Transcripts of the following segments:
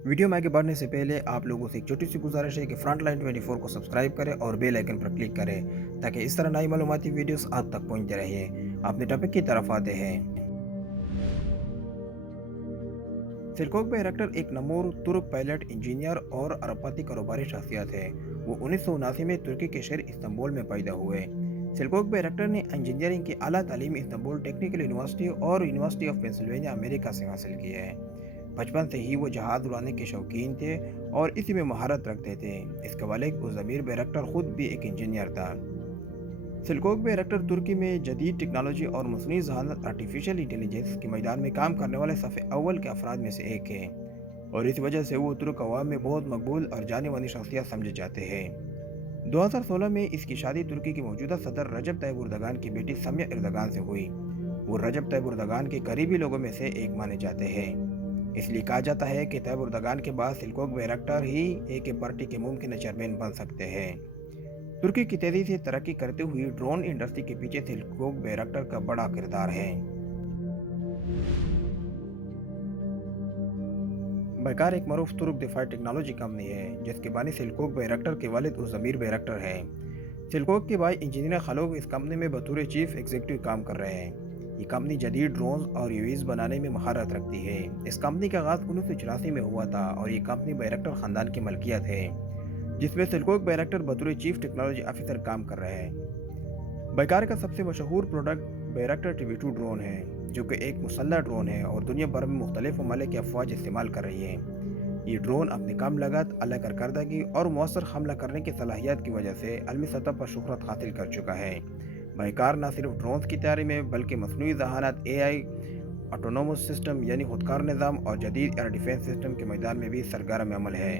Video में आगे बढ़ने से पहले आप लोगों से एक छोटी सी गुजारिश है कि फ्रंट लाइन 24 को सब्सक्राइब करें और बेल आइकन पर क्लिक करें ताकि इस तरह नई मालूमाती वीडियोस आप तक पहुंचते रहे। अपने टॉपिक की तरफ आते हैं। सिलकोक बैरक्टर एक नमूर तुर्क पायलट इंजीनियर और अरबपति कारोबारी शख्सियत है। वो 1979 में तुर्की के शहर इस्तांबुल में पैदा हुए। सिलकोक बैरक्टर ने इंजीनियरिंग की आला तालीम इस्तांबुल टेक्निकल यूनिवर्सिटी और यूनिवर्सिटी ऑफ पेंसिल्वेनिया अमेरिका से हासिल की है। बचपन से ही वो जहाज उड़ाने के शौकीन थे और इसी में महारत रखते थे। इसके वालिद उज़मीर बैरक्टर खुद भी एक इंजीनियर था। सिलकोक बैरक्टर तुर्की में जदीद टेक्नोलॉजी और मसनूई जहानत आर्टिफिशियल इंटेलिजेंस के मैदान में काम करने वाले सफ़े अव्वल के अफराद में से एक है और इस वजह से वो तुर्क अवाम में बहुत मकबूल और जाने मानी शख्सियत समझे जाते हैं। 2016 में इसकी शादी तुर्की के मौजूदा सदर रजब तैयब एर्दोगान की बेटी समिया एर्दोगान से हुई। वो रजब तैयब एर्दोगान के करीबी लोगों में से एक माने जाते हैं। इसलिए कहा जाता है कि तैयब एर्दोगान के बाद सिलकोक बैरक्टर ही एक पार्टी के मुमकिन चेयरमैन बन सकते हैं। तुर्की की तेजी से तरक्की करते हुई ड्रोन इंडस्ट्री के पीछे सिलकोक बैरक्टर का बड़ा किरदार है। बैकार एक मरूफ तुर्क दिफाई टेक्नोलॉजी कंपनी है जिसके बानी सिलकोक बैरक्टर के वालिद उज़मीर बैरक्टर है। सिलकोक के भाई इंजीनियर खलोग इस कंपनी में बतौर चीफ एग्जीक्यूटिव काम कर रहे हैं। ये कंपनी जदीद ड्रोन और यूएवीज बनाने में महारत रखती है। इस कंपनी का आगाज 1984 में हुआ था और ये कंपनी बैरक्टर खानदान की मलकियत है, जिसमें सिलकोक बैरक्टर बतौर चीफ टेक्नोलॉजी ऑफिसर काम कर रहे हैं। बैकार का सबसे मशहूर प्रोडक्ट बैरक्टर TB2 ड्रोन है, जो कि एक मुसल्लह ड्रोन है और दुनिया भर में मुख्तलिफ ममालिक की अफवाज इस्तेमाल कर रही है। ये ड्रोन अपनी कम लागत, अला कारकर्दगी और मौसर हमला करने की सलाहियत की वजह से अलमी सतह पर शोहरत हासिल कर चुका है। बैकार न सिर्फ ड्रोन की तैयारी में बल्कि मसनूई जहानत, AI, ऑटोनोमस सिस्टम यानी खुदकार निज़ाम और जदीद एयर डिफेंस सिस्टम के मैदान में भी सरगर्म अमल है।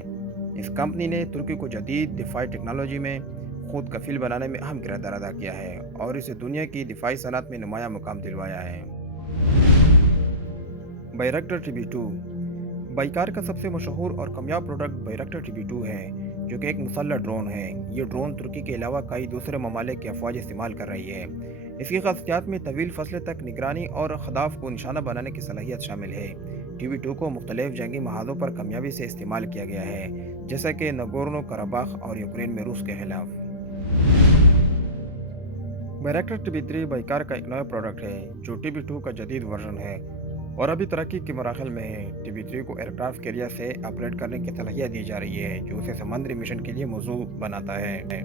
इस कंपनी ने तुर्की को जदीद दिफाई टेक्नोलॉजी में खुद कफील बनाने में अहम किरदार अदा किया है और इसे दुनिया की दिफाई सनत में नुमाया मुकाम दिलवाया है। बैरक्टर TB2 बैकार का सबसे मशहूर और कामयाब प्रोडक्ट बैरक्टर TB2 है, जो कि एक मुसल्लह ड्रोन है। ये ड्रोन तुर्की के अलावा कई दूसरे ममालिक की अफवाज इस्तेमाल कर रही है। इसकी खासियात में तवील फसले तक निगरानी और खदाफ को निशाना बनाने की सलाहियत शामिल है। TB2 को मुख्तलिफ जंगी महादों पर कामयाबी से इस्तेमाल किया गया है, जैसा कि नगोर्नो कराबाख और यूक्रेन में रूस के खिलाफ। बैरक्टर TB3 बैकार का एक नया प्रोडक्ट है जो TB2 का जदीद वर्जन है और अभी तरक्की के मराहल में है। TB3 को एयरक्राफ्ट कैरियर से अपग्रेड करने की सलाहियत दी जा रही है, जो उसे समुद्री मिशन के लिए मौजू बनाता है।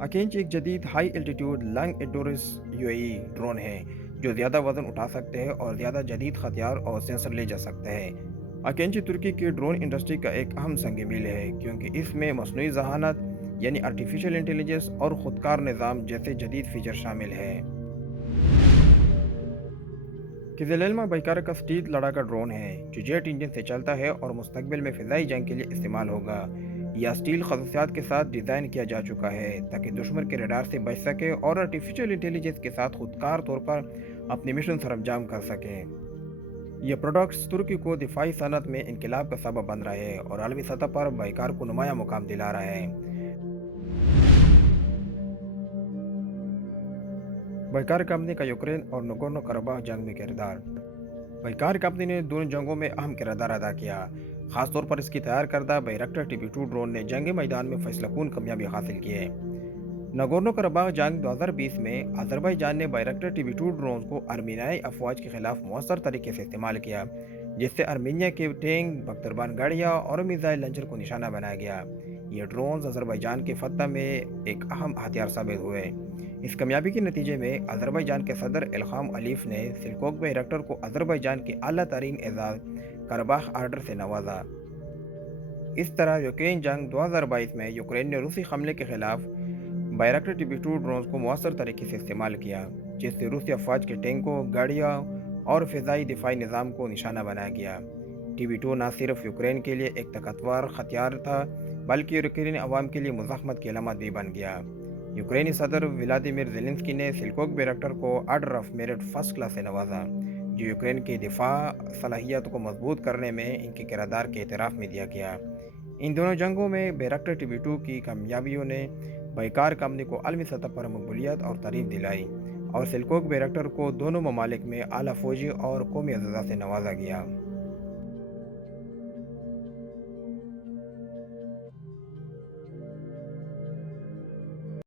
अकेंच एक जदीद high altitude lung endurance UAE drone है जो ज़्यादा वजन उठा सकते हैं और ज़्यादा जदीद हथियार और सेंसर ले जा सकते हैं। अकेंची तुर्की की ड्रोन इंडस्ट्री का एक अहम संग मील है, क्योंकि इसमें मसनूई जहानत यानी आर्टिफिशियल इंटेलिजेंस और खुदकार निज़ाम जैसे जदीद फीचर शामिल है। किज़लेल्मा बैकार का स्टील लड़ाका ड्रोन है जो जेट इंजन से चलता है और मुस्तकबिल में फ़िज़ाई जंग के लिए इस्तेमाल होगा। यह स्टील खसूसियात के साथ डिज़ाइन किया जा चुका है ताकि दुश्मन के रडार से बच सके और आर्टिफिशियल इंटेलिजेंस के साथ खुदकार तौर पर अपने मिशन सरअंजाम कर सके। ये प्रोडक्ट्स तुर्की को दिफाई सनत में इनकलाब का सबब बन रहे हैं और आलमी सतह पर बैकार को नुमाया मुकाम दिला रहे हैं। बैकार कंपनी का यूक्रेन और नगोर्नो कराबाख जंग में किरदार। बैकार कंपनी ने दोनों जंगों में अहम किरदार अदा किया। खासतौर पर इसकी तैयार करदा बैरक्टर TB2 ड्रोन ने जंगी मैदान में फैसलाकुन कामयाबी हासिल की है। नगोर्नो कराबाख जंग 2020 में अजरबैजान ने बैरक्टर TB2 ड्रोन को अर्मीनियाई अफवाज के खिलाफ मौसर तरीके से इस्तेमाल किया, जिससे अर्मीनिया के टैंक, बख्तरबान गाड़ियाँ और मिसाइल लॉन्चर को निशाना बनाया गया। ये ड्रोन्स अजरबैजान के फतह में एक अहम हथियार साबित हुए। इस कामयाबी के नतीजे में अजरबैजान के सदर इल्हाम अलीफ ने सिलकोक बैरक्टर को अजरबैजान के आला तरीन एजाज कराबाख आर्डर से नवाजा। इस तरह यूक्रेन जंग 2022 में यूक्रेन ने रूसी हमले के खिलाफ बैरक्टर TB2 ड्रोन को मौसर तरीके से इस्तेमाल किया, जिससे रूसी अफवाज के टैंकों, गाड़ियों और फ़िज़ाई दिफाई निज़ाम को निशाना बनाया गया। TB2 न सिर्फ यूक्रेन के लिए एक ताकतवर हथियार था, बल्कि यूक्रेनी अवाम के लिए मुज़ाहमत की अलामत भी बन गया। यूक्रेनी सदर व्लादिमीर ज़ेलेंस्की ने सिलकोक बैरक्टर को order of merit first class से नवाजा, जो यूक्रेन की दिफा सलाहियत को मजबूत करने में इनके किरदार के एतराफ़ में दिया गया। इन दोनों जंगों में बैरक्टर TB2 की कामयाबियों ने बैकार कंपनी को आलमी सतह पर मकबूलियत और तारीफ दिलाई और सिलकोक बैरक्टर को दोनों ममालिक में आला फौजी और कौमी अज़ा से नवाजा गया।